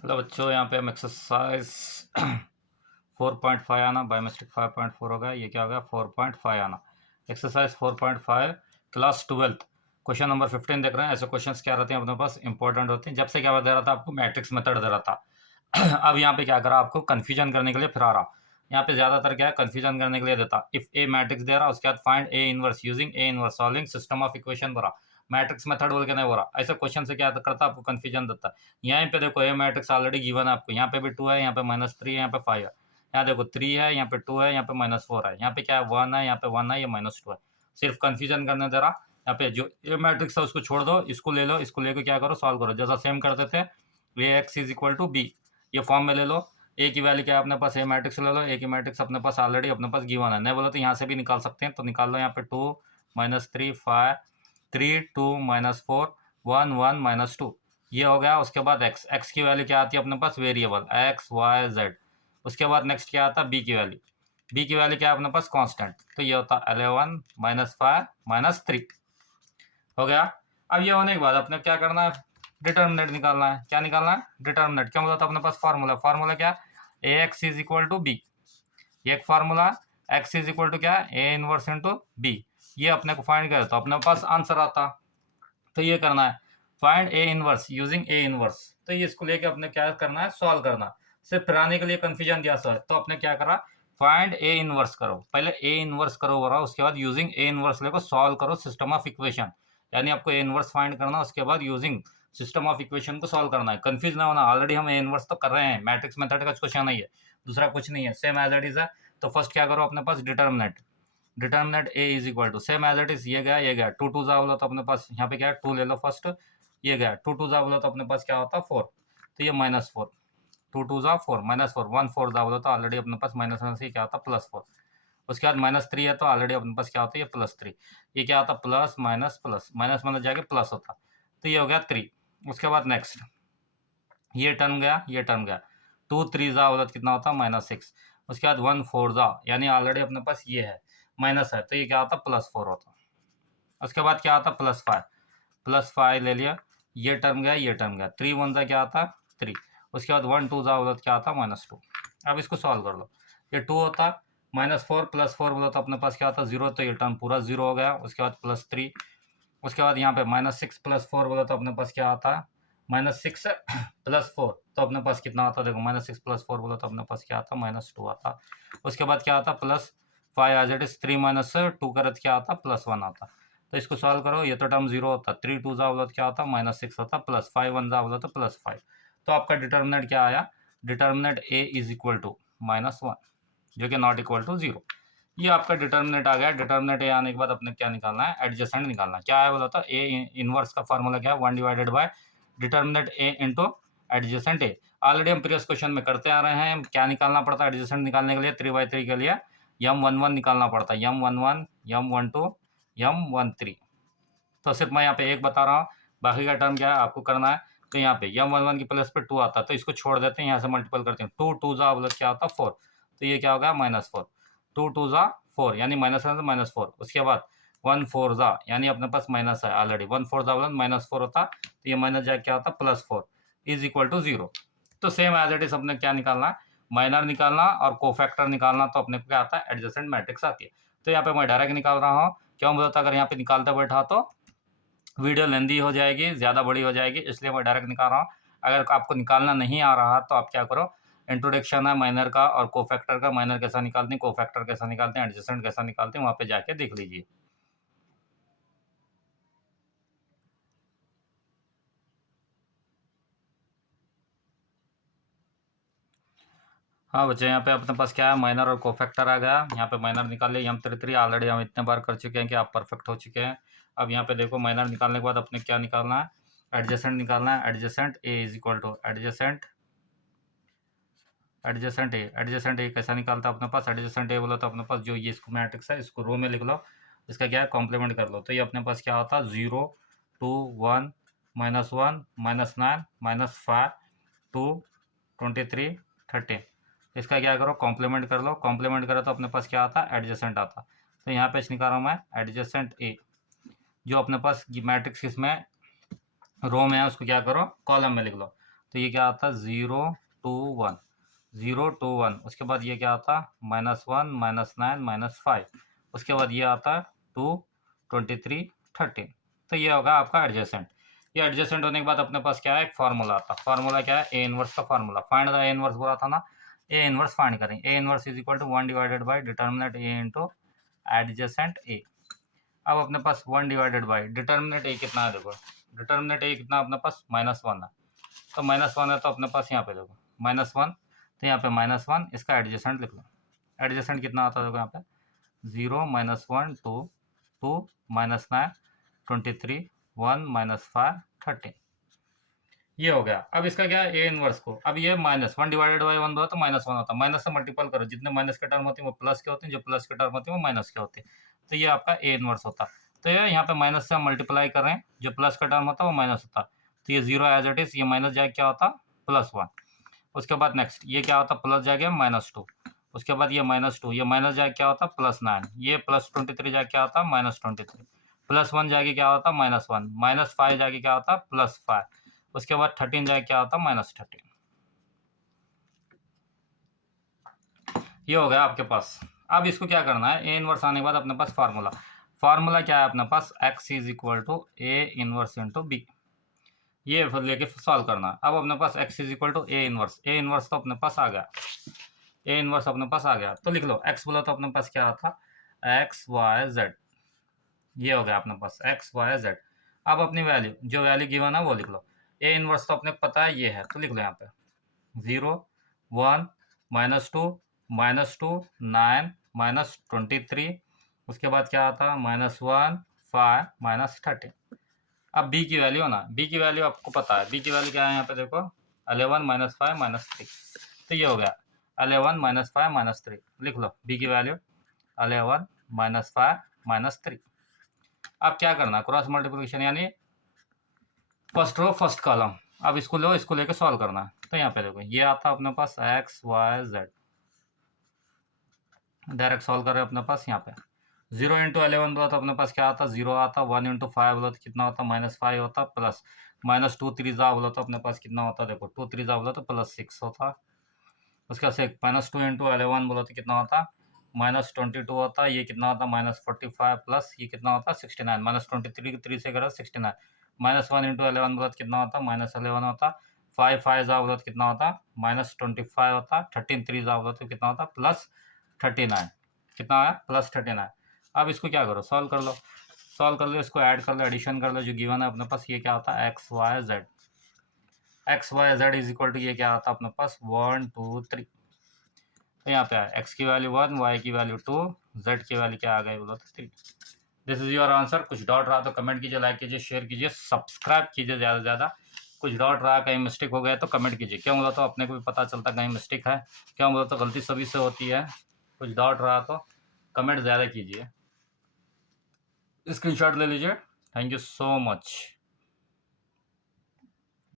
Hello बच्चों, यहाँ पे हम एक्सरसाइज 4.5 आना, बाय मिस्टेक 5.4 होगा, ये क्या होगा 4.5 आना। एक्सरसाइज 4.5 क्लास 12 क्वेश्चन नंबर 15 देख रहे हैं। ऐसे क्वेश्चंस क्या रहते हैं अपने पास, इंपॉर्टेंट होते हैं। जब से क्या दे रहा था आपको, मैट्रिक्स मेथड दे रहा था। अब यहाँ पे क्या करा, आपको कन्फ्यूजन करने के लिए फिर आ रहा। यहाँ पे ज्यादातर क्या है, कन्फ्यूजन करने के लिए देता। इफ ए मैट्रिक्स दे रहा, उसके बाद find A inverse using A inverse solving system of equation भरा। मैट्रिक्स मेथड बोल के नहीं हो रहा। ऐसे क्वेश्चन से क्या करता, आपको कन्फ्यूजन देता है। यहाँ पे देखो, ए मैट्रिक्स ऑलरेडी गिवन है आपको। यहाँ पे भी 2 है, यहाँ पे -3 है, यहाँ पे 5 है। यहाँ देखो 3 है, यहाँ पे 2 है, यहाँ पे -4 है। यहाँ पे क्या है, 1 है, यहाँ पे 1 है, ये -2 है। सिर्फ कंफ्यूजन करने दे रहा। यहाँ पे जो ए मैट्रिक्स है उसको छोड़ दो, इसको ले लो, इसको लेके क्या करो, सॉल्व करो। जैसा सेम करते थे, A x is equal to B, ये फॉर्म में ले लो। ए की वैल्यू क्या है अपने पास, ए मैट्रिक्स ले लो। ए की मैट्रिक्स अपने पास ऑलरेडी अपने पास गिवन है। नहीं बोलो तो यहाँ से भी निकाल सकते हैं, तो निकाल लो। यहाँ पे 2 -3 5 3 2 -4 1 1 -2, ये हो गया। उसके बाद एक्स, एक्स की वैल्यू क्या आती है अपने पास, वेरिएबल एक्स वाई जेड। उसके बाद नेक्स्ट क्या आता है, बी की वैल्यू। बी की वैल्यू क्या है अपने पास, कांस्टेंट, तो ये होता है 11 -5 -3 हो गया। अब ये होने के बाद अपने क्या करना है, डिटर्मिनेंट निकालना है। क्या निकालना है, डिटर्मिनेंट। क्या बोला था अपने पास, फार्मूला। फार्मूला क्या, A x is equal to B, ये एक formula. X is equal to क्या, ए इनवर्स इंटू बी। ये अपने को फाइंड करे तो अपने पास आंसर आता। तो ये करना है, find A inverse using A inverse. तो ये इसको लेके अपने क्या करना है, सॉल्व करना। सिर्फ फिराने के लिए कंफ्यूजन दिया सर, तो अपने क्या करा, फाइंड ए इनवर्स करो। पहले ए इनवर्स करो हो रहा, उसके बाद यूजिंग ए इनवर्स लेको सॉल्व करो सिस्टम ऑफ इक्वेशन। यानी आपको ए इनवर्स फाइंड करना, उसके बाद यूजिंग सिस्टम ऑफ इक्वेशन को सॉल्व करना है। कंफ्यूज ना होना, ऑलरेडी हम ए इनवर्स तो कर रहे हैं, मैट्रिक्स मेथड का क्वेश्चन नहीं है, दूसरा कुछ नहीं है, सेम एज इट इज है। तो फर्स्ट क्या करो, अपने पास determinant. Determinant A is equal to same as it is, ये गया ये गया, 2 2 जा बोला तो अपने पास यहाँ पे क्या है, 2 ले लो फर्स्ट, ये गया 2 2 जा बोला तो अपने पास क्या होता, 4, तो ये -4, 2 2 जा 4 -4 1 4 जा बोला तो ऑलरेडी अपने पास माइनस वन से क्या होता, +4। उसके बाद -3 है तो ऑलरेडी अपने पास क्या होता है, ये +3। ये क्या होता, plus minus plus, minus minus जाके प्लस होता, तो ये हो गया 3। उसके बाद नेक्स्ट ये टर्म गया, ये टर्म गया, 2 3 जा बोला तो कितना होता, -6। उसके बाद 1 4 जा, यानी ऑलरेडी अपने पास ये है माइनस है, तो ये क्या होता, +4 होता। उसके बाद क्या आता, +5, +5 ले लिया, ये टर्म गया, ये टर्म गया, 3 1 जा क्या आता, 3। उसके बाद 1 2 जा बोला तो क्या आता, -2। अब इसको सॉल्व कर लो, ये 2 होता, -4 +4 बोला तो अपने पास क्या आता, 0, तो ये टर्म पूरा 0 हो गया। उसके बाद +3, उसके बाद यहाँ पे -6 +4 बोला तो अपने पास क्या आता, -6 +4, तो अपने पास कितना आता, देखो -6 +4 बोला तो अपने पास क्या आता, -2 आता। उसके बाद क्या आता, +5 एज इट इज, 3 - 2 करत क्या आता, +1 आता। तो इसको सॉल्व करो, ये तो टर्म 0 होता, 3 2 जा बोला तो क्या होता, -6 होता, +5 1 जा बोला तो +5। तो आपका डिटर्मिनेंट क्या आया, determinant A is equal to -1, जो कि नॉट इक्वल टू 0। ये आपका डिटर्मिनेंट आ गया। डिटर्मिनेंट ए आने के बाद अपने क्या निकालना है, एडजेसेंट निकालना है। क्या है बोला था, ए इनवर्स का फार्मूला क्या है, 1 divided by determinant A into adjacent A. Already हम प्रीवियस क्वेश्चन में करते आ रहे हैं। क्या निकालना पड़ता है एडजेसेंट निकालने के लिए, 3/3 के लिए m11 निकालना पड़ता है, m11 m12 m13। तो सिर्फ मैं यहाँ पे एक बता रहा हूँ, बाकी का टर्म क्या है आपको करना है। तो यहाँ पे m11 की प्लस पे 2 आता है, तो इसको छोड़ देते हैं, यहाँ से मल्टीपल करते हैं, 2 2 जा प्लस क्या आता, 4, तो ये क्या होगा, -4, 2 2 जा 4, यानी -1 से -4। उसके बाद 1 4 जा, यानी अपने पास माइनस है ऑलरेडी, 1 4 जा -4 होता, तो ये माइनस जाए क्या होता, +4 इज इक्वल टू 0। तो सेम एज इट इज अपने क्या निकालना है, माइनर निकालना और कोफैक्टर निकालना, तो अपने को क्या आता है, एडजेसेंट मैट्रिक्स आती है। तो यहाँ पे मैं डायरेक्ट निकाल रहा हूँ, क्यों बोलता, अगर यहाँ पे निकालते बैठा तो वीडियो लेंदी हो जाएगी, ज़्यादा बड़ी हो जाएगी, इसलिए मैं डायरेक्ट निकाल रहा हूँ। अगर आपको निकालना नहीं आ रहा तो आप क्या करो, इंट्रोडक्शन है माइनर का और कोफैक्टर का, माइनर कैसा निकालते हैं, कोफैक्टर कैसा निकालते हैं, एडजेसेंट कैसा निकालते हैं, वहाँ पे जाके देख लीजिए। हाँ बच्चे, यहाँ पे अपने पास क्या है, माइनर और कोफैक्टर आ गया। यहाँ पे माइनर निकाल लिया, m33 ऑलरेडी हम इतने बार कर चुके हैं कि आप परफेक्ट हो चुके हैं। अब यहाँ पे देखो, माइनर निकालने के बाद अपने क्या निकालना है, एडजेसेंट निकालना है। Adjacent A is equal to adjacent adjacent A कैसा निकालता है अपने पास, एडजेसेंट ए बोला तो अपने पास जो ये इसको मैट्रिक्स है, इसको रो में लिख लो, इसका क्या है, कॉम्प्लीमेंट कर लो। तो ये अपने पास क्या होता है, 0 2 1 -1 -9 -5 2 23 13। इसका क्या करो, कॉम्प्लीमेंट कर लो, कॉम्प्लीमेंट करो तो अपने पास क्या आता है, एडजेसेंट आता। तो यहाँ पे निकाल रहा हूँ मैं एडजेसेंट ए, जो अपने पास मैट्रिक्स किसमें रो में है, उसको क्या करो, कॉलम में लिख लो। तो ये क्या आता है 0 2 1, 0 2 1। उसके बाद ये क्या आता है -1 -9 -5। उसके बाद ये आता है 2 23 13। तो ये होगा आपका एडजेसेंट। ये एडजेसेंट होने के बाद अपने पास क्या है, एक फार्मूला आता है। फार्मूला क्या है, ए इनवर्स का फार्मूला। फाइंड द ए इनवर्स बोला था ना, ए इनवर्स फाइंड करें। A inverse is equal to 1 divided by determinant A into adjacent A. अब अपने पास 1 डिवाइडेड बाई डिटर्मिनेंट ए कितना है, देखो डिटर्मिनेंट ए कितना अपने पास -1 है। तो -1 है तो अपने पास यहाँ पे देखो -1, तो यहाँ पे -1 इसका एडजेसेंट लिख लो। एडजेसेंट कितना आता है देखो यहाँ पे 0 -1 2 2 -9 23 1 -5 13। ये हो गया। अब इसका क्या है, ए इनवर्स को, अब ये -1 डिवाइडेड बाई 1 तो -1 होता है। माइनस से मल्टीपल करो, जितने माइनस के टर्म होते हैं वो प्लस के होते हैं, जो प्लस के टर्म होते हैं वो माइनस के होते हैं। तो ये आपका ए इनवर्स होता है। तो ये यहाँ पे माइनस से हम मल्टीप्लाई कर रहे हैं, जो प्लस का टर्म होता है वो माइनस होता है। तो ये 0 एज इट इज, ये माइनस जाए क्या होता +1। उसके बाद नेक्स्ट ये क्या होता प्लस जाएगा -2। उसके बाद ये -2, ये माइनस जाए क्या होता +9। ये +23 जाए क्या होता -23। +1 जाके क्या होता -1, -5 जाके क्या होता +5। उसके बाद 13 जाए क्या होता -13। ये हो गया आपके पास। अब इसको क्या करना है, ए इनवर्स आने के बाद अपने पास फार्मूला। फार्मूला क्या है अपने पास, x is equal to A inverse into B. ये फिर लेके सॉल्व करना है। अब अपने पास x is equal to A inverse, A inverse तो अपने पास आ गया, ए इनवर्स अपने पास आ गया। तो लिख लो x बोला तो अपने पास क्या था x y z। ये हो गया अपने पास x y z। अब अपनी वैल्यू, जो वैल्यू गिवन है वो लिख लो। ए इनवर्स तो अपने को पता है ये है, तो लिख लो यहाँ पे 0 1 -2 -2 9 -23। उसके बाद क्या आता -1 5 -13। अब b की वैल्यू ना, b की वैल्यू आपको पता है, b की वैल्यू क्या है यहाँ पे देखो 11 -5 -3। तो ये हो गया 11 -5 -3। लिख लो b की वैल्यू 11 -5 -3। अब क्या करना, क्रॉस मल्टीप्लिकेशन यानी फर्स्ट रो फर्स्ट कॉलम। अब इसको लो, इसको लेके सॉल्व करना है। तो यहाँ पे देखो ये आता अपने पास x y z। Direct solve करें अपने पास यहाँ पे 0 इंटू 11 बोला तो अपने पास क्या आता 0 आता। 1 इंटू 5 बोला तो कितना होता -5 होता, प्लस -2 3 बोला तो अपने पास कितना होता, देखो 2 3 बोला तो +6 होता। उसके बाद से -2 इंटू 11 बोला तो कितना होता -22 होता। ये कितना होता -45 प्लस ये कितना होता 69। -23 3 से करा 69। -1 इंटू 11 बोला तो कितना होता -11 होता। 5 5 बोला तो कितना होता -25 होता। 13 3 बोला तो कितना होता +39। कितना आया +39। अब इसको क्या करो, सॉल्व कर लो। सॉल्व कर लो, इसको ऐड कर लो, एडिशन कर लो, जो गिवन है अपने पास ये क्या होता है x y z। x y z is equal to ये क्या आता है अपने पास 1 2 3। तो यहाँ पे आया x की वैल्यू 1, y की वैल्यू 2, z की वैल्यू क्या आ गई बोलो तो 3। This is your answer. कुछ डाउट रहा तो कमेंट कीजिए, लाइक कीजिए, शेयर कीजिए, सब्सक्राइब कीजिए ज़्यादा से ज़्यादा। कुछ डाउट रहा, कहीं मिस्टेक हो गया तो कमेंट कीजिए। क्यों बोला तो अपने को भी पता चलता कहीं मिस्टेक है, क्यों बोला तो गलती सभी से होती है। कुछ डाउट रहा तो कमेंट ज़्यादा कीजिए, स्क्रीनशॉट ले लीजिए। Thank you so much.